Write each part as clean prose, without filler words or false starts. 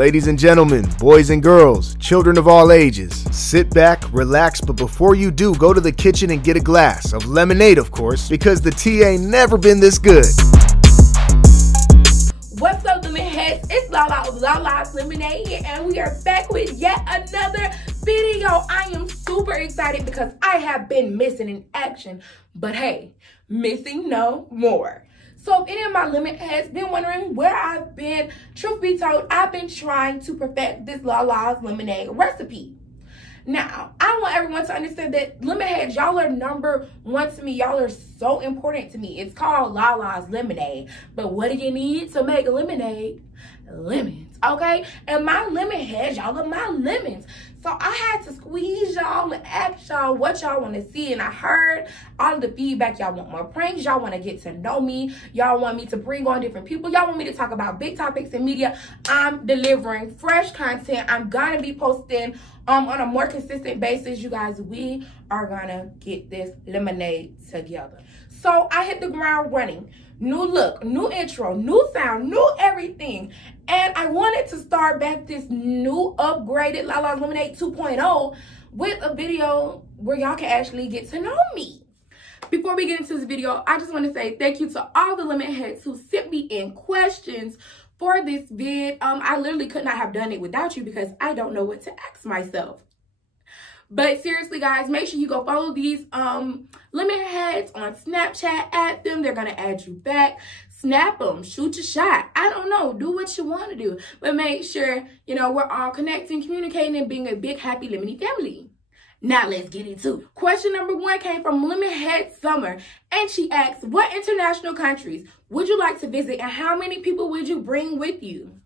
Ladies and gentlemen, boys and girls, children of all ages, sit back, relax, but before you do, go to the kitchen and get a glass of lemonade, of course, because the tea ain't never been this good. What's up, Lemonheads? It's Lala of Lala's Lemonade here, and we are back with yet another video. I am super excited because I have been missing in action, but hey, missing no more. So if any of my Lemonheads been wondering where I've been, truth be told, I've been trying to perfect this Lala's lemonade recipe. Now, I want everyone to understand that Lemonheads, y'all are number one to me. Y'all are so important to me. It's called Lala's Lemonade. But what do you need to make lemonade? Lemons, okay? And my Lemonheads, y'all are my lemons. So I had to squeeze y'all and ask y'all what y'all want to see. And I heard all of the feedback. Y'all want more pranks. Y'all want to get to know me. Y'all want me to bring on different people. Y'all want me to talk about big topics in media. I'm delivering fresh content. I'm going to be posting on a more consistent basis. You guys, we are going to get this lemonade together. So I hit the ground running. New look, new intro, new sound, new everything. And I wanted to start back this new upgraded Lala's Lemonade 2.0 with a video where y'all can actually get to know me. Before we get into this video, I just want to say thank you to all the Lemonheads who sent me in questions for this vid. I literally could not have done it without you because I don't know what to ask myself. But seriously, guys, make sure you go follow these Lemonheads on Snapchat. Add them. They're going to add you back. Snap them. Shoot your shot. I don't know. Do what you want to do. But make sure, you know, we're all connecting, communicating, and being a big, happy Lemony family. Now, let's get into it. Question number 1 came from Lemonhead Summer. And she asked, what international countries would you like to visit? And how many people would you bring with you?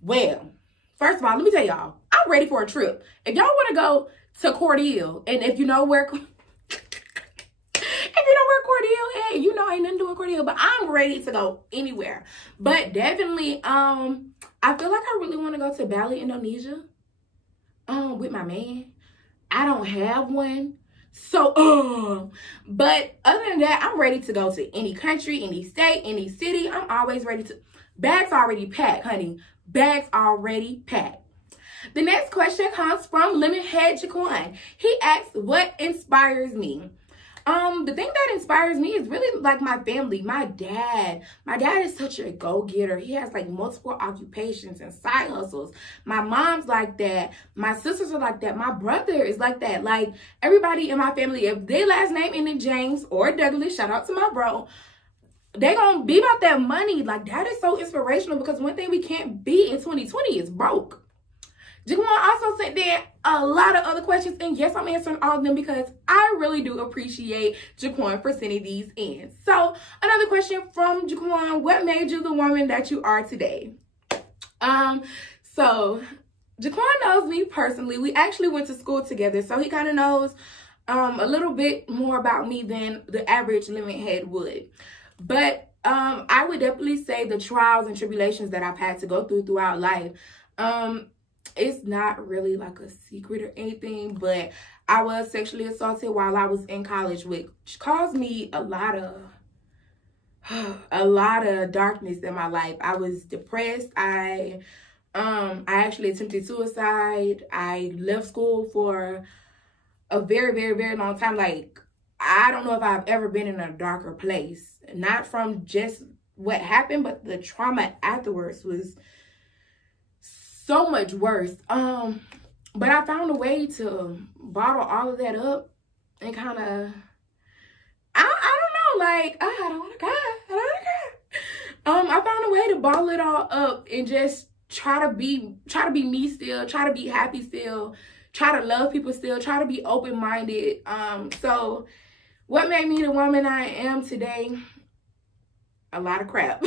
Well, first of all, let me tell y'all, I'm ready for a trip. If y'all want to go to Cordell, and if you know where Cordell, hey, you know, ain't nothing doing Cordell, but I'm ready to go anywhere. But definitely, I feel like I really want to go to Bali, Indonesia, with my man. I don't have one. So, but other than that, I'm ready to go to any country, any state, any city. I'm always ready to. Bags already packed, honey. Bags already packed. The next question comes from Lemonhead Jaquan. He asks, what inspires me? The thing that inspires me is really like my family, my dad. My dad is such a go-getter. He has like multiple occupations and side hustles. My mom's like that. My sisters are like that. My brother is like that. Like everybody in my family, if their last name ended James or Douglas, shout out to my bro, they gonna be about that money. Like that is so inspirational because one thing we can't be in 2020 is broke. Jaquan also sent in a lot of other questions, and yes, I'm answering all of them because I really do appreciate Jaquan for sending these in. So, another question from Jaquan, what made you the woman that you are today? So, Jaquan knows me personally. We actually went to school together, so he kind of knows a little bit more about me than the average Lemonhead would. But I would definitely say the trials and tribulations that I've had to go throughout life, it's not really like a secret or anything, but I was sexually assaulted while I was in college, which caused me a lot of darkness in my life. I was depressed. I actually attempted suicide. I left school for a very, very, very long time. Like, I don't know if I've ever been in a darker place. Not from just what happened, but the trauma afterwards was so much worse. But I found a way to bottle all of that up and kind of, I don't know, like, I don't want to cry. I found a way to bottle it all up and just try to be me still, try to be happy still, try to love people still, try to be open-minded. So what made me the woman I am today? A lot of crap.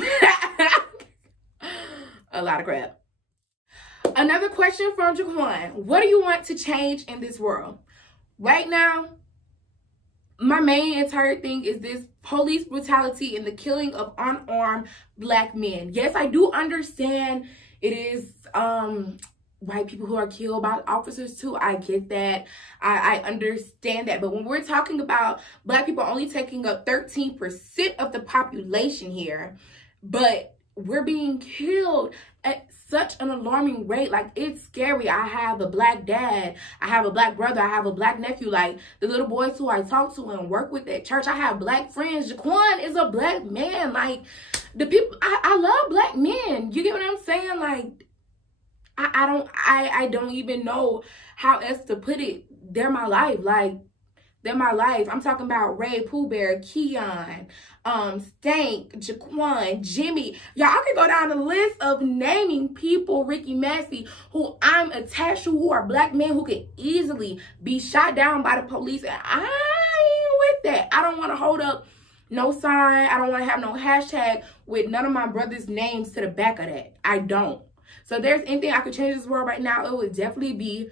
A lot of crap. Another question from Jaquan. What do you want to change in this world? Right now, my main entire thing is this police brutality and the killing of unarmed Black men. Yes, I do understand it is white people who are killed by officers too. I get that. I understand that. But when we're talking about Black people only taking up 13% of the population here, but we're being killed at such an alarming rate. Like, it's scary. I have a black dad. I have a black brother. I have a black nephew. Like, the little boys who I talk to and work with at church, I have black friends. Jaquan is a black man. Like, the people, I love black men. You get what I'm saying? Like, I don't even know how else to put it. They're my life. Like, they're my life. I'm talking about Ray, Pooh Bear, Keon, Stank, Jaquan, Jimmy. Y'all, I could go down the list of naming people, Ricky Massey, who I'm attached to, who are black men who could easily be shot down by the police. And I ain't with that. I don't want to hold up no sign. I don't want to have no hashtag with none of my brothers' names to the back of that. I don't. So if there's anything I could change this world right now, it would definitely be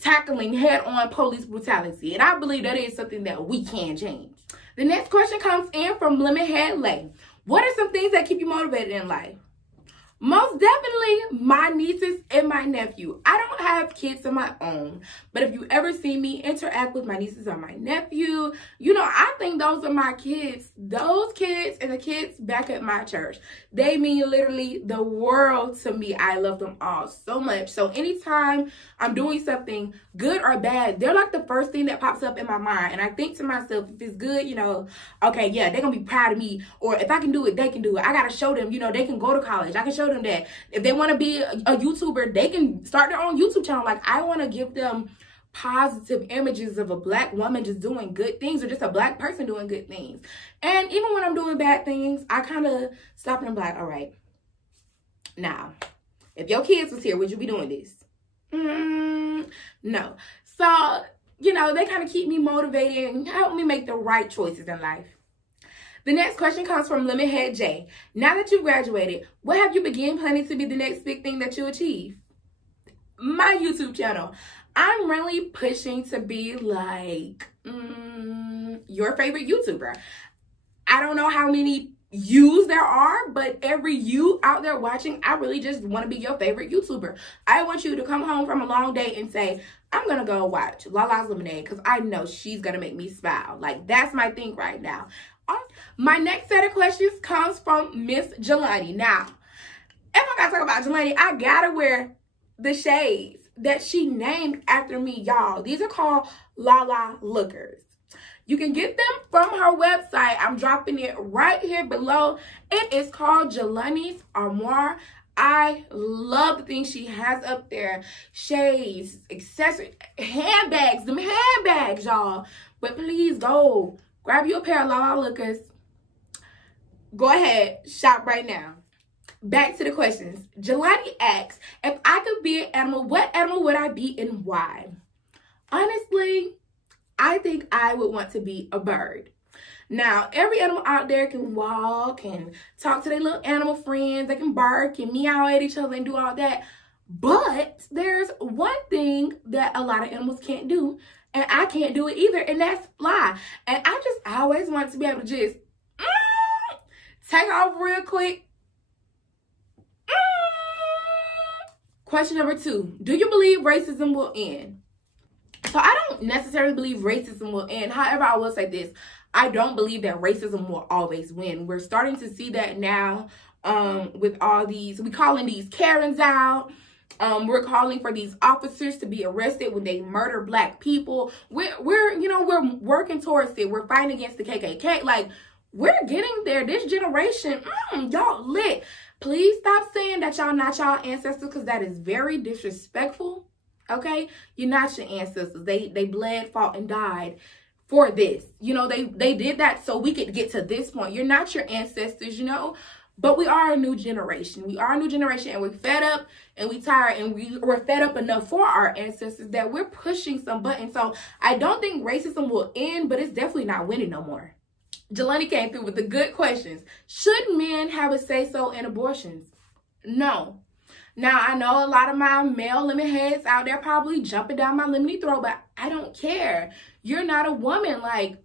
tackling head-on police brutality. And I believe that is something that we can change. The next question comes in from Lemonhead Lay. What are some things that keep you motivated in life? Most definitely my nieces and my nephew. I don't have kids of my own, but if you ever see me interact with my nieces or my nephew, you know, I think those are my kids. Those kids and the kids back at my church, they mean literally the world to me. I love them all so much. So anytime I'm doing something good or bad, they're like the first thing that pops up in my mind. And I think to myself, if it's good, you know, okay, yeah, they're gonna be proud of me. Or if I can do it, they can do it. I gotta show them, you know, they can go to college. I can show them that if they want to be a YouTuber, they can start their own YouTube channel. Like, I want to give them positive images of a black woman just doing good things, or just a black person doing good things. And even when I'm doing bad things, I kind of stop and I'm like, all right, now, if your kids was here, would you be doing this? No. So, you know, they kind of keep me motivated and help me make the right choices in life. The next question comes from Lemonhead J. Now that you've graduated, what have you begun planning to be the next big thing that you achieve? My YouTube channel. I'm really pushing to be like your favorite YouTuber. I don't know how many yous there are, but every you out there watching, I really just want to be your favorite YouTuber. I want you to come home from a long day and say, I'm going to go watch Lala's Lemonade because I know she's going to make me smile. Like, that's my thing right now. My next set of questions comes from Miss Jelani. Now, if I gotta talk about Jelani, I gotta wear the shades that she named after me, y'all. These are called Lala Lookers. You can get them from her website. I'm dropping it right here below. It is called Jelani's Armoire. I love the things she has up there. Shades, accessories, handbags, them handbags, y'all. But please go grab you a pair of Lala Lookers. Go ahead, shop right now. Back to the questions. Jelani asks, if I could be an animal, what animal would I be and why? Honestly, I think I would want to be a bird. Now, every animal out there can walk and talk to their little animal friends. They can bark and meow at each other and do all that. But there's one thing that a lot of animals can't do, and I can't do it either, and that's fly. And I always want to be able to just take off real quick. Question number 2. Do you believe racism will end? So I don't necessarily believe racism will end. However, I will say this. I don't believe that racism will always win. We're starting to see that now with all these, we calling these Karens out. We're calling for these officers to be arrested when they murder black people. We're working towards it. We're fighting against the KKK. Like, we're getting there. This generation, y'all lit. Please stop saying that y'all not y'all ancestors, because that is very disrespectful. Okay? You're not your ancestors. They bled, fought, and died for this. You know, they did that so we could get to this point. You're not your ancestors, you know? But we are a new generation. We are a new generation, and we're fed up and we tired, and we're fed up enough for our ancestors that we're pushing some buttons. So I don't think racism will end, but it's definitely not winning no more. Jelani came through with the good questions. Should men have a say-so in abortions? No. Now, I know a lot of my male Lemonheads out there probably jumping down my lemony throat, but I don't care. You're not a woman. Like,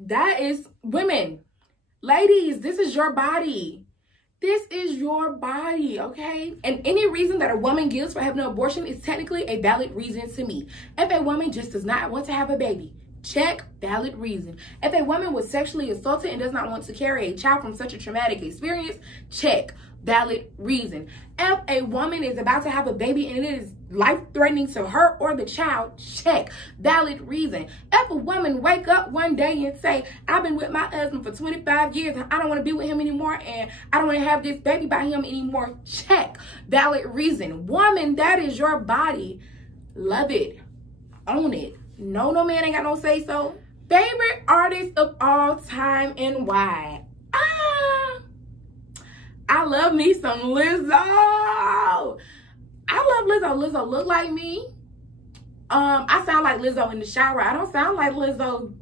that is women. Ladies, this is your body. This is your body, okay? And any reason that a woman gives for having an abortion is technically a valid reason to me. If a woman just does not want to have a baby, check, valid reason. If a woman was sexually assaulted and does not want to carry a child from such a traumatic experience, check, Valid reason. If a woman is about to have a baby and it is life-threatening to her or the child, check. Valid reason. If a woman wake up one day and say, I've been with my husband for 25 years and I don't want to be with him anymore and I don't want to have this baby by him anymore, check. Valid reason. Woman, that is your body. Love it. Own it. No man ain't got no say so. Favorite artist of all time and why? I love me some Lizzo. I love Lizzo. Lizzo look like me. I sound like Lizzo in the shower. I don't sound like Lizzo.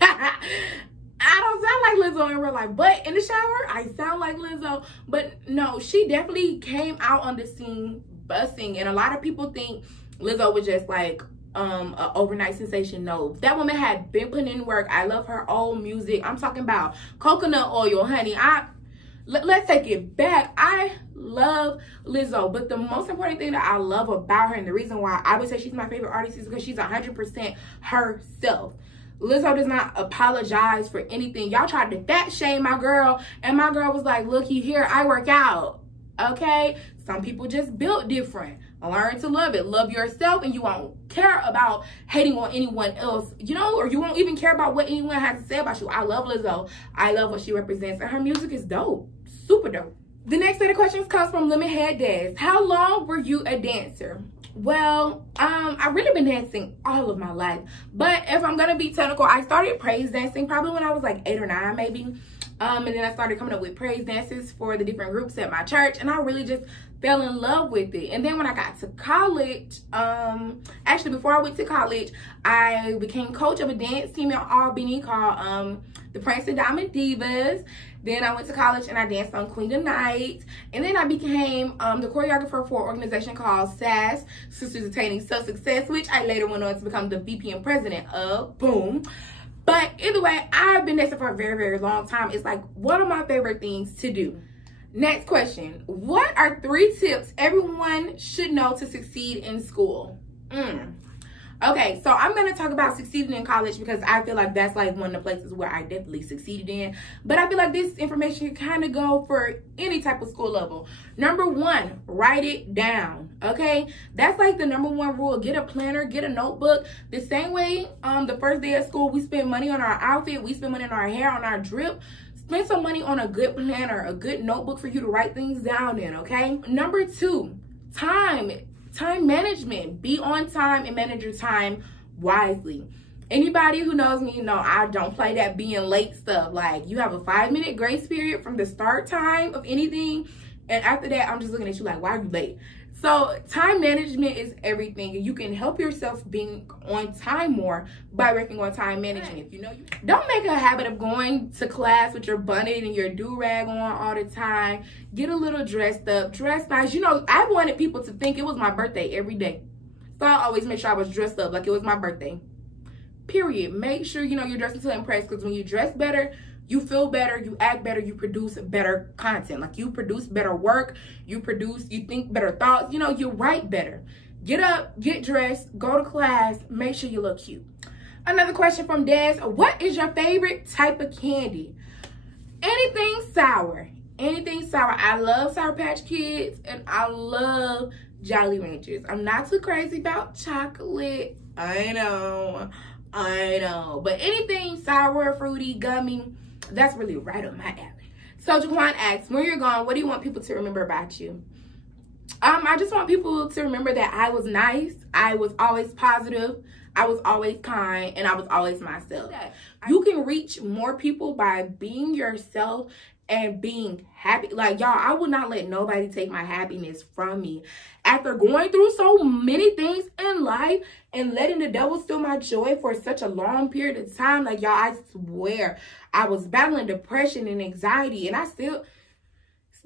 I don't sound like Lizzo in real life, but in the shower, I sound like Lizzo. But no, she definitely came out on the scene busting, and a lot of people think Lizzo was just like an overnight sensation. No, that woman had been putting in work. I love her old music. I'm talking about Coconut Oil, honey. Let's take it back. I love Lizzo, but the most important thing that I love about her and the reason why I would say she's my favorite artist is because she's 100% herself. Lizzo does not apologize for anything. Y'all tried to fat shame my girl, and my girl was like, looky here, I work out. Okay? Some people just built different. Learn to love it. Love yourself, and you won't care about hating on anyone else, you know, or you won't even care about what anyone has to say about you. I love Lizzo. I love what she represents, and her music is dope. Super dope. The next set of questions comes from Lemonheads. How long were you a dancer? Well, I've really been dancing all of my life, but if I'm gonna be technical, I started praise dancing probably when I was like 8 or 9 maybe. And then I started coming up with praise dances for the different groups at my church, and I really just fell in love with it. And then when I got to college, actually before I went to college, I became coach of a dance team in Albany called the Prince and Diamond Divas. Then I went to college and I danced on Queen of Night. And then I became the choreographer for an organization called SAS, Sisters Attaining Success, which I later went on to become the VP and president of. Boom. But either way, I've been dancing for a very, very long time. It's like one of my favorite things to do. Next question. What are 3 tips everyone should know to succeed in school? Okay, so I'm going to talk about succeeding in college because I feel like that's like one of the places where I definitely succeeded in. But I feel like this information can kind of go for any type of school level. Number 1, write it down, okay? That's like the number 1 rule. Get a planner, get a notebook. The same way the first day of school, we spend money on our outfit, we spend money on our hair, on our drip. Spend some money on a good planner, a good notebook for you to write things down in, okay? Number 2, time management. Be on time and manage your time wisely. Anybody who knows me, know I don't play that being late stuff. Like, you have a 5-minute grace period from the start time of anything, and after that, I'm just looking at you like, why are you late? So time management is everything, and you can help yourself being on time more by working on time management. You know, don't make a habit of going to class with your bonnet and your do-rag on all the time. Get a little dressed up, dress nice. You know, I wanted people to think it was my birthday every day, so I always make sure I was dressed up like it was my birthday. Period. Make sure, you know, you're dressing to impress, because when you dress better, you feel better, you act better, you produce better content. Like, you produce better work, you think better thoughts, you know, you write better. Get up, get dressed, go to class, make sure you look cute. Another question from Des. What is your favorite type of candy? Anything sour. Anything sour. I love Sour Patch Kids and I love Jolly Ranchers. I'm not too crazy about chocolate. I know. But anything sour, fruity, gummy, that's really right up my alley. So Jaquan asks, when you're gone, what do you want people to remember about you? I just want people to remember that I was nice, I was always positive, I was always kind, and I was always myself. You can reach more people by being yourself and being happy. Like, y'all, I would not let nobody take my happiness from me. After going through so many things in life and letting the devil steal my joy for such a long period of time, like, y'all, I swear, I was battling depression and anxiety, and I still,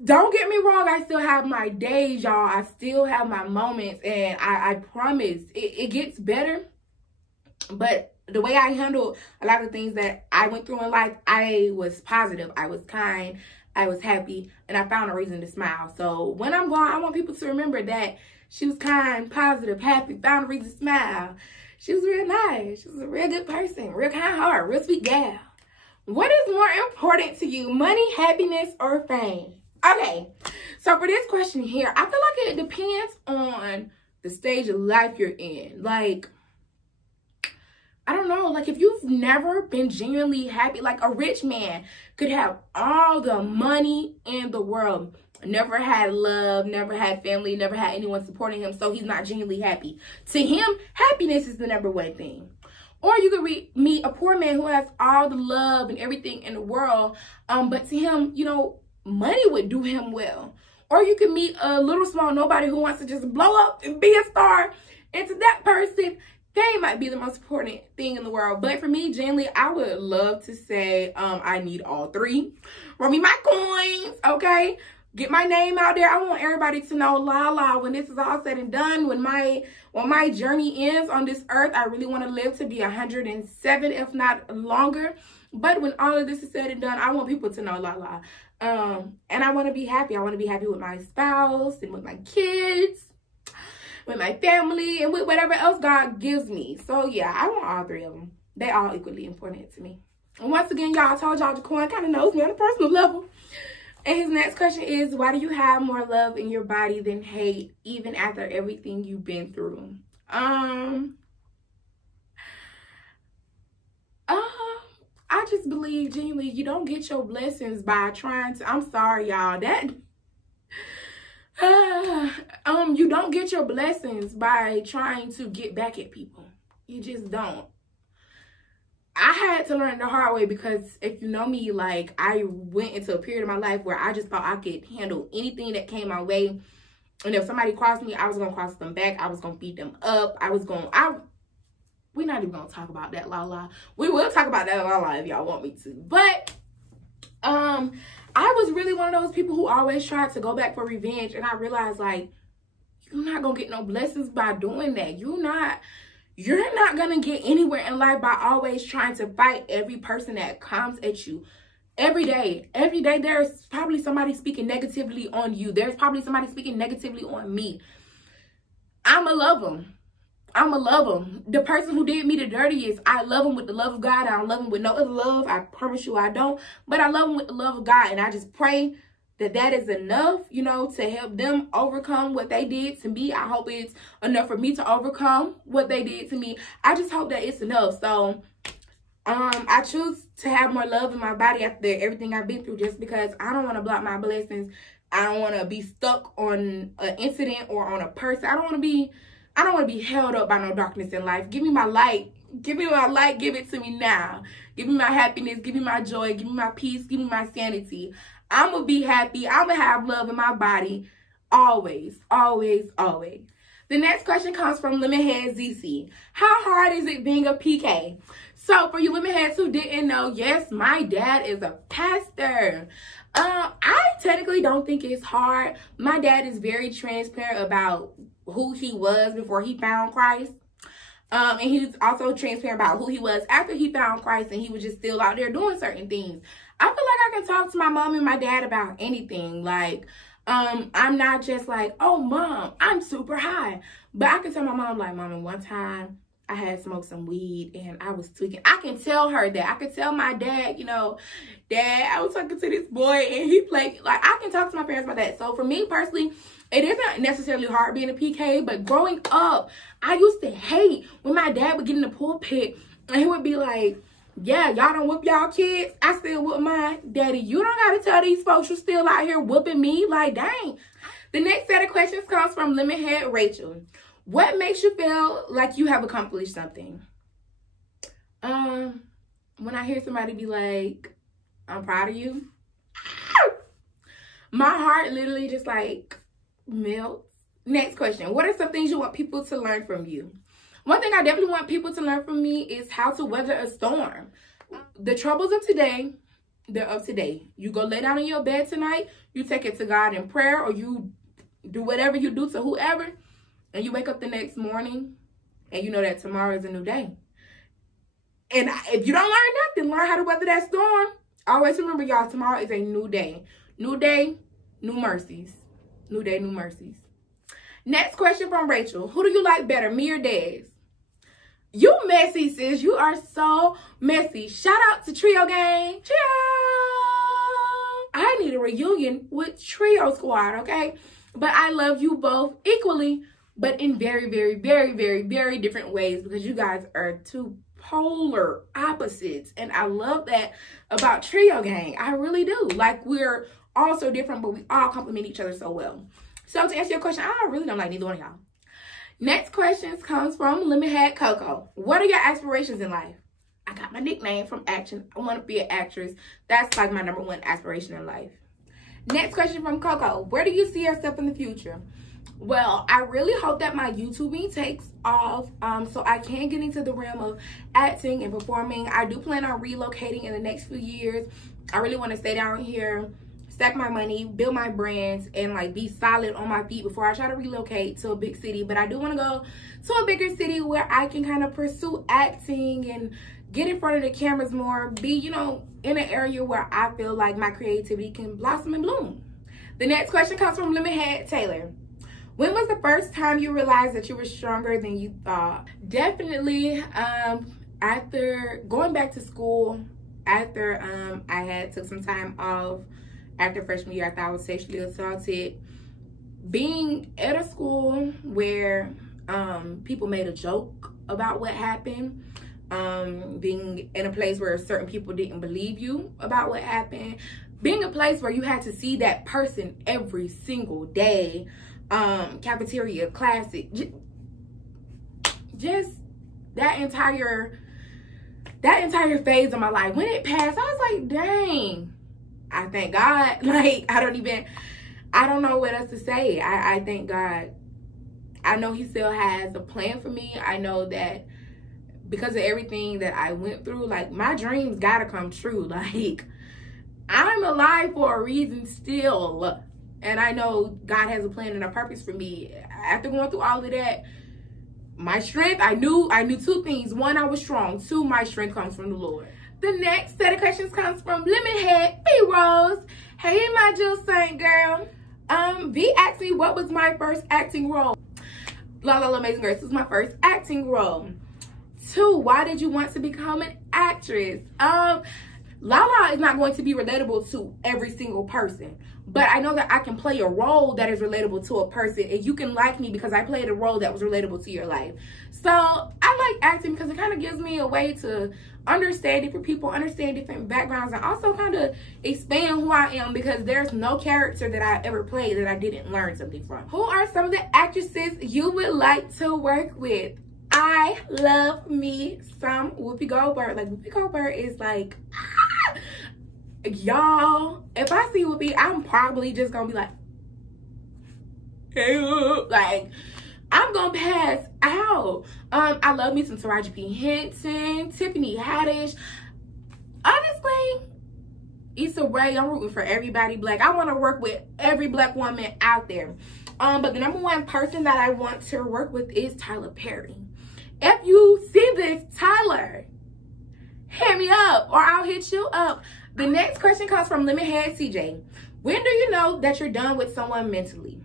don't get me wrong, I still have my days, y'all. I still have my moments, and I promise it gets better. But the way I handled a lot of things that I went through in life, I was positive, I was kind, I was happy, and I found a reason to smile. So when I'm gone, I want people to remember that she was kind, positive, happy, found a reason to smile. She was real nice. She was a real good person, real kind heart, real sweet gal. What is more important to you, money, happiness, or fame? Okay, so for this question here, I feel like it depends on the stage of life you're in. Like, I don't know, like if you've never been genuinely happy, like a rich man could have all the money in the world, never had love, never had family, never had anyone supporting him, so he's not genuinely happy. To him, happiness is the number one thing. Or you could meet a poor man who has all the love and everything in the world, but to him, you know, money would do him well. Or you could meet a little small nobody who wants to just blow up and be a star. And to that person, they might be the most important thing in the world. But for me, genuinely, I would love to say I need all three. Roll me my coins, okay? Get my name out there. I want everybody to know, Lala, when this is all said and done, when my journey ends on this earth, I really want to live to be 107, if not longer. But when all of this is said and done, I want people to know Lala. And I want to be happy. I want to be happy with my spouse and with my kids, with my family, and with whatever else God gives me. So yeah, I want all three of them. They all equally important to me. And once again, y'all, I told y'all Jaquan kind of knows me on a personal level. And his next question is, why do you have more love in your body than hate, even after everything you've been through? I just believe genuinely you don't get your blessings by trying to, I'm sorry, y'all, that you don't get your blessings by trying to get back at people. You just don't. I had to learn the hard way, because if you know me, like, I went into a period of my life where I just thought I could handle anything that came my way. And if somebody crossed me, I was going to cross them back. I was going to beat them up. We're not even going to talk about that, Lala. We will talk about that, Lala, if y'all want me to. But I was really one of those people who always tried to go back for revenge. And I realized, like, you're not going to get no blessings by doing that. You're not going to get anywhere in life by always trying to fight every person that comes at you. Every day, there's probably somebody speaking negatively on you. There's probably somebody speaking negatively on me. I'ma love them. The person who did me the dirtiest, I love him with the love of God. I don't love him with no other love. I promise you I don't. But I love him with the love of God. And I just pray that is enough, you know, to help them overcome what they did to me. I hope it's enough for me to overcome what they did to me. I just hope that it's enough. So I choose to have more love in my body after everything I've been through, just because I don't want to block my blessings. I don't want to be stuck on an incident or on a person. I don't want to be held up by no darkness in life. Give me my light. Give me my light. Give it to me now. Give me my happiness. Give me my joy. Give me my peace. Give me my sanity. I'm going to be happy. I'm going to have love in my body. Always, always, always. The next question comes from Lemonheads ZC. How hard is it being a PK? So for you Lemonheads who didn't know, yes, my dad is a pastor. I technically don't think it's hard. My dad is very transparent about who he was before he found Christ. And he's also transparent about who he was after he found Christ, and he was just still out there doing certain things. I feel like I can talk to my mom and my dad about anything. Like, I'm not just like, oh, Mom, I'm super high. But I can tell my mom, like, Mom, one time I had smoked some weed and I was tweaking. I can tell her that. I can tell my dad, you know, Dad, I was talking to this boy and he played. Like, I can talk to my parents about that. So for me personally, it isn't necessarily hard being a PK, but growing up, I used to hate when my dad would get in the pulpit and he would be like, yeah, y'all don't whoop y'all kids. I still whoop mine. Daddy, you don't got to tell these folks you're still out here whooping me. Like, dang. The next set of questions comes from Lemonhead Rachel. What makes you feel like you have accomplished something? When I hear somebody be like, I'm proud of you, my heart literally just like melts. Next question. What are some things you want people to learn from you? One thing I definitely want people to learn from me is how to weather a storm. The troubles of today, they're of today. You go lay down in your bed tonight, you take it to God in prayer, or you do whatever you do to whoever, and you wake up the next morning and you know that tomorrow is a new day. And if you don't learn nothing, learn how to weather that storm. Always remember, y'all, tomorrow is a new day. New day, new mercies. New day, new mercies. Next question from Rachel. Who do you like better, me or Dez? You messy, sis. You are so messy. Shout out to Trio Gang. Trio! I need a reunion with Trio Squad, okay? But I love you both equally, but in very, very, very, very, very different ways, because you guys are two polar opposites. And I love that about Trio Gang. I really do. Like, we're all so different, but we all complement each other so well. So to answer your question, I really don't like neither one of y'all. Next question comes from Lemonhead Coco. What are your aspirations in life? I got my nickname from action. I want to be an actress. That's like my #1 aspiration in life. Next question from Coco. Where do you see yourself in the future? Well, I really hope that my YouTubing takes off so I can get into the realm of acting and performing. I do plan on relocating in the next few years. I really want to stay down here, stack my money, build my brands, and like be solid on my feet before I try to relocate to a big city. But I do want to go to a bigger city where I can kind of pursue acting and get in front of the cameras more, be, you know, in an area where I feel like my creativity can blossom and bloom. The next question comes from Lemonhead Taylor. When was the first time you realized that you were stronger than you thought? Definitely after going back to school, after I had took some time off after freshman year after I was sexually assaulted. Being at a school where people made a joke about what happened, being in a place where certain people didn't believe you about what happened, being a place where you had to see that person every single day, cafeteria, classic, just that entire phase of my life. When it passed, I was like, dang, I thank God. Like, I don't know what else to say. I thank God. I know he still has a plan for me. I know that because of everything that I went through, like, my dreams gotta come true. Like, I'm alive for a reason still. And I know God has a plan and a purpose for me. After going through all of that, my strength, I knew 2 things. 1, I was strong. 2, my strength comes from the Lord. The next set of questions comes from Lemonhead B Rose. Hey, my Jill Saint girl. V asked me, what was my first acting role? Lala, Amazing Grace was my first acting role. 2, why did you want to become an actress? Lala is not going to be relatable to every single person, but I know that I can play a role that is relatable to a person, and you can like me because I played a role that was relatable to your life. So I like acting because it kind of gives me a way to understand different people, understand different backgrounds, and also kind of expand who I am, because there's no character that I ever played that I didn't learn something from. Who are some of the actresses you would like to work with? I love me some Whoopi Goldberg. Like, Whoopi Goldberg is like, y'all, if I see Whoopi, I'm probably just gonna be like, hey, like, I'm gonna pass out. I love me some Taraji P. Henson, Tiffany Haddish. Honestly, Issa Rae, I'm rooting for everybody black. I want to work with every black woman out there. But the #1 person that I want to work with is Tyler Perry. If you see this, Tyler, hit me up or I'll hit you up. The next question comes from Lemonhead CJ. When do you know that you're done with someone mentally?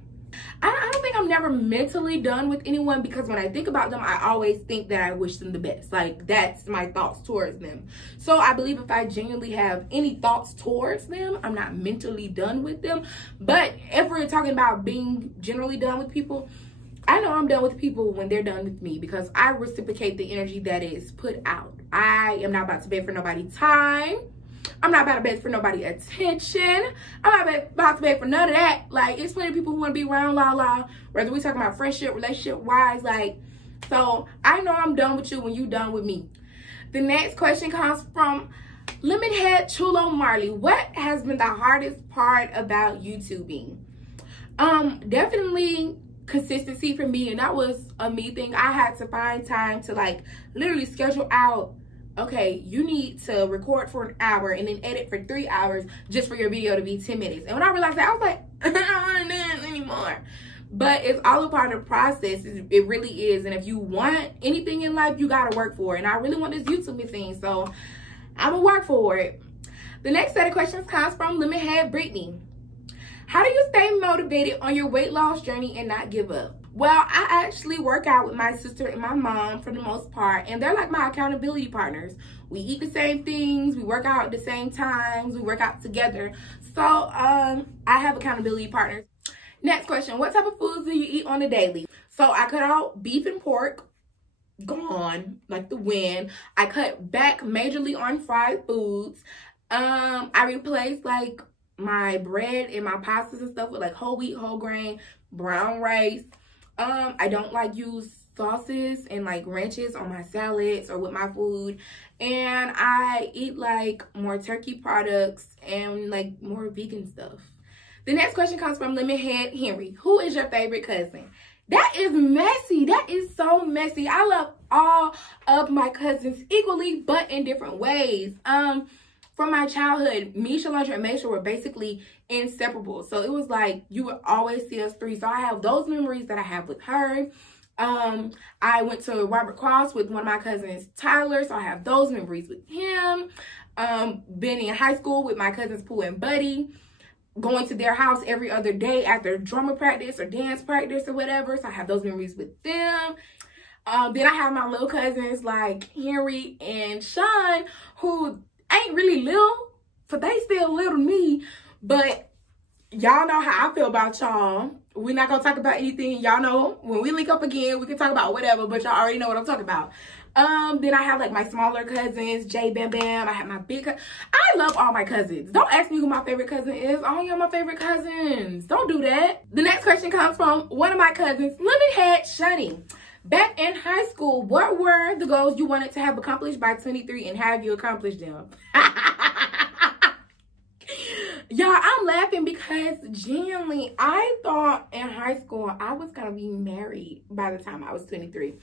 I don't think I'm never mentally done with anyone, because when I think about them, I always think that I wish them the best. Like, that's my thoughts towards them. So I believe if I genuinely have any thoughts towards them, I'm not mentally done with them. But if we're talking about being generally done with people, I know I'm done with people when they're done with me, because I reciprocate the energy that is put out. I am not about to beg for nobody's time. I'm not about to beg for nobody's attention. I'm not about to beg for none of that. Like, it's plenty of people who want to be around Lala, whether we talking about friendship, relationship wise. Like, so I know I'm done with you when you done with me. The next question comes from Lemonhead Chulo Marley. What has been the hardest part about YouTubing? Definitely consistency for me, and that was a me thing. I had to find time to, like, literally schedule out, okay, you need to record for an hour and then edit for 3 hours just for your video to be 10 minutes. And when I realized that, I was like, I don't want to do this anymore. But it's all a part of the process. It really is. And if you want anything in life, you got to work for it. And I really want this YouTube thing, so I'm going to work for it. The next set of questions comes from Lemonhead Brittany. How do you stay motivated on your weight loss journey and not give up? Well, I actually work out with my sister and my mom for the most part, and they're like my accountability partners. We eat the same things, we work out at the same times, we work out together. So I have accountability partners. Next question, what type of foods do you eat on a daily? So I cut out beef and pork, gone like the wind. I cut back majorly on fried foods. I replaced like my bread and my pastas and stuff with like whole wheat, whole grain, brown rice. I don't like use sauces and like ranches on my salads or with my food. And I eat like more turkey products and like more vegan stuff. The next question comes from Lemonhead Henry. Who is your favorite cousin? That is messy. That is so messy. I love all of my cousins equally, but in different ways. From my childhood, me, Shalandra, and Maisha were basically inseparable. So it was like you would always see us three. So I have those memories that I have with her. I went to Robert Cross with one of my cousins, Tyler. So I have those memories with him. Been in high school with my cousins, Pooh and Buddy. Going to their house every other day after drama practice or dance practice or whatever. So I have those memories with them. Then I have my little cousins like Henry and Sean, who ain't really little, but they still little to me. But y'all know how I feel about y'all. We're not gonna talk about anything. Y'all know when we link up again, we can talk about whatever, but y'all already know what I'm talking about. Then I have like my smaller cousins, Jay, Bam Bam. I have my big I love all my cousins. Don't ask me who my favorite cousin is. All y'all my favorite cousins. Don't do that. The next question comes from one of my cousins, Lemonhead Shunny. Back in high school, what were the goals you wanted to have accomplished by 23 and have you accomplished them? Y'all, I'm laughing because genuinely, I thought in high school I was going to be married by the time I was 23.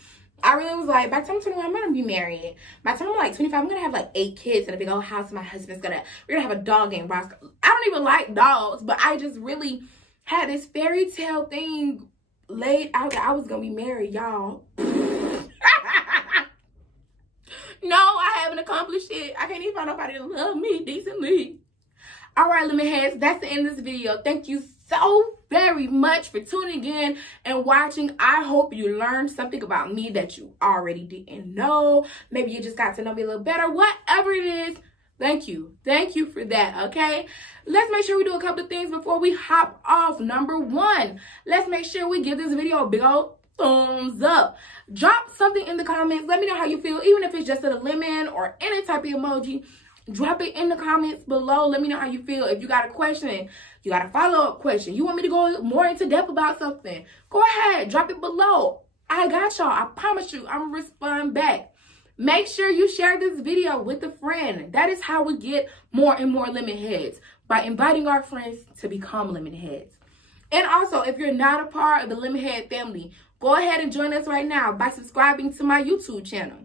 I really was like, by the time I'm 21, I'm going to be married. By the time I'm like 25, I'm going to have like 8 kids in a big old house. My husband's we're going to have a dog named Roscoe. I don't even like dogs, but I just really had this fairy tale thing laid out that I was going to be married, y'all. No, I haven't accomplished it. I can't even find nobody to love me decently. All right, Lemonheads, that's the end of this video. Thank you so very much for tuning in and watching. I hope you learned something about me that you already didn't know. Maybe you just got to know me a little better. Whatever it is, thank you. Thank you for that, okay? Let's make sure we do a couple of things before we hop off. Number 1, let's make sure we give this video a big old thumbs up. Drop something in the comments. Let me know how you feel, even if it's just a lemon or any type of emoji. Drop it in the comments below. Let me know how you feel. If you got a question, you got a follow-up question, you want me to go more into depth about something, go ahead, drop it below. I got y'all. I promise you, I'm gonna respond back. Make sure you share this video with a friend. That is how we get more and more Lemonheads, by inviting our friends to become Lemonheads. And also, if you're not a part of the Lemonhead family, go ahead and join us right now by subscribing to my YouTube channel.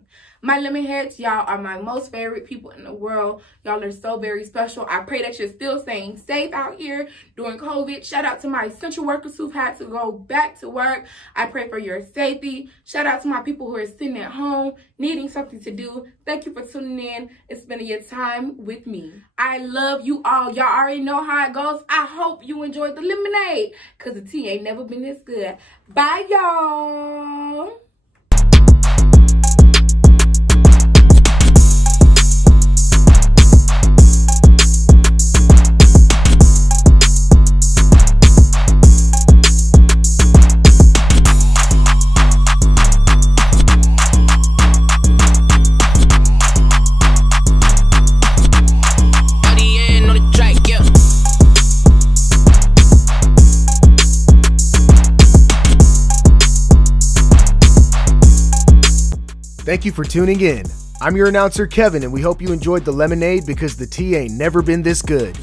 My Lemonheads, y'all are my most favorite people in the world. Y'all are so very special. I pray that you're still staying safe out here during COVID. Shout out to my essential workers who've had to go back to work. I pray for your safety. Shout out to my people who are sitting at home needing something to do. Thank you for tuning in and spending your time with me. I love you all. Y'all already know how it goes. I hope you enjoyed the lemonade because the tea ain't never been this good. Bye, y'all. Thank you for tuning in. I'm your announcer, Kevin, and we hope you enjoyed the lemonade because the tea ain't never been this good.